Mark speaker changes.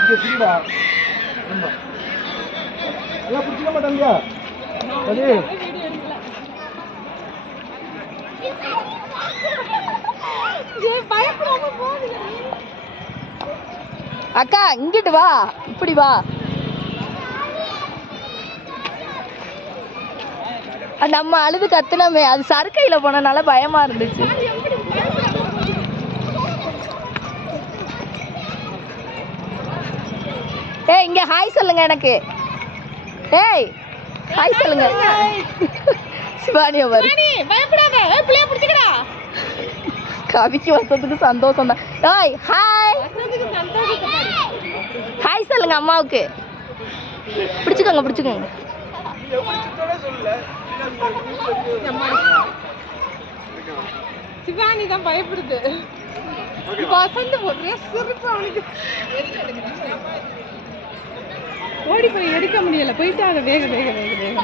Speaker 1: பிடிச்சிக்க
Speaker 2: அக்கா இங்கிட்டு வா. இப்படி வா. நம்ம அழுது கத்துனமே அது சறுக்கையில போனனால பயமா இருந்துச்சு. ஏய் இங்க ஹாய் சொல்லுங்க எனக்கு. ஏய் ஹாய் சொல்லுங்க. சிவானியா பாரு
Speaker 3: பயப்படாத. பிள்ளைய பிடிச்சிக்கடா.
Speaker 2: கவிக்கு வசத்துக்கு சந்தோஷம் தான். ஏய் ஹாய் ஹாய் சொல்லுங்க அம்மாவுக்கு. பிடிச்சுக்கோங்க பிடிச்சுக்கோங்க.
Speaker 3: சிவானி தான் பயப்படுது. வசந்து ஒரே சிரிப்பு அவனுக்கு. ஓடி போய் எடுக்க முடியல. போயிட்டாங்க வேக வேக வேக வேக.